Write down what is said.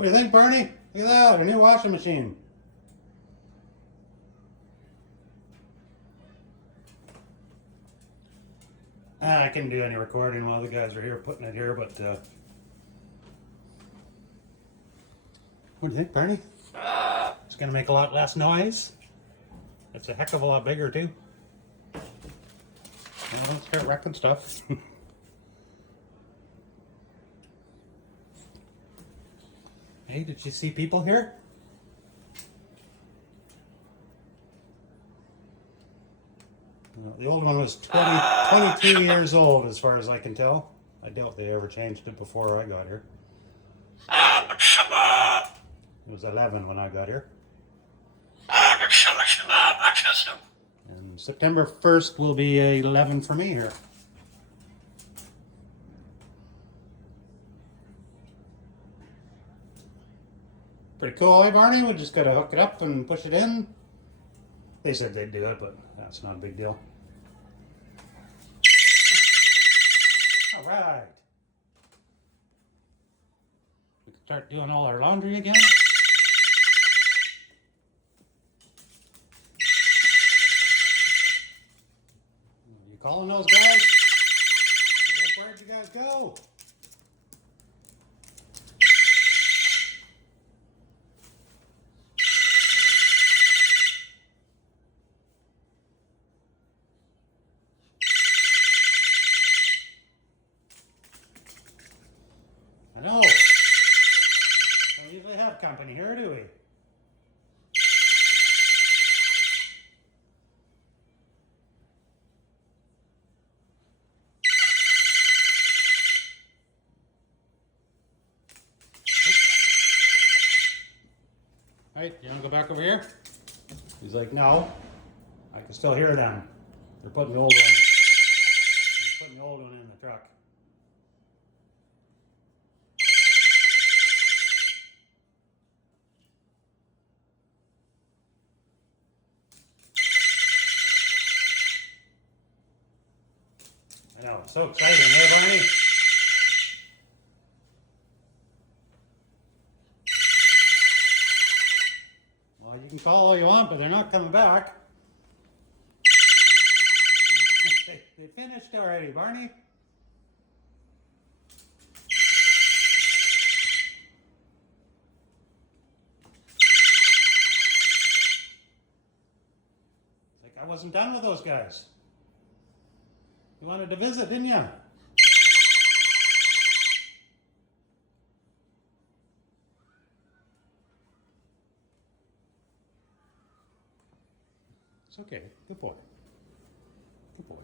What do you think, Barney? Look at that, a new washing machine. I couldn't do any recording while the guys are here putting it here, but what do you think, Barney? It's gonna make a lot less noise. It's a heck of a lot bigger too. Well, let's start wrecking stuff. Hey, did you see people here? The old one was 22 years old as far as I can tell. I doubt they ever changed it before I got here. It was 11 when I got here. And September 1st will be 11 for me here. Pretty cool, eh, Barney? We just gotta hook it up and push it in. They said they'd do it, but that's not a big deal. All right. We can start doing all our laundry again. You calling those guys? Where'd you guys go? I know. Don't usually have company here, do we? Right, you want to go back over here? He's like, no. I can still hear them. They're putting the old one. They're putting the old one in the truck. I know, it's so exciting, eh, Barney? Well, you can call all you want, but they're not coming back. They finished already, Barney. It's like I wasn't done with those guys. You wanted to visit, didn't you? It's okay. Good boy. Good boy.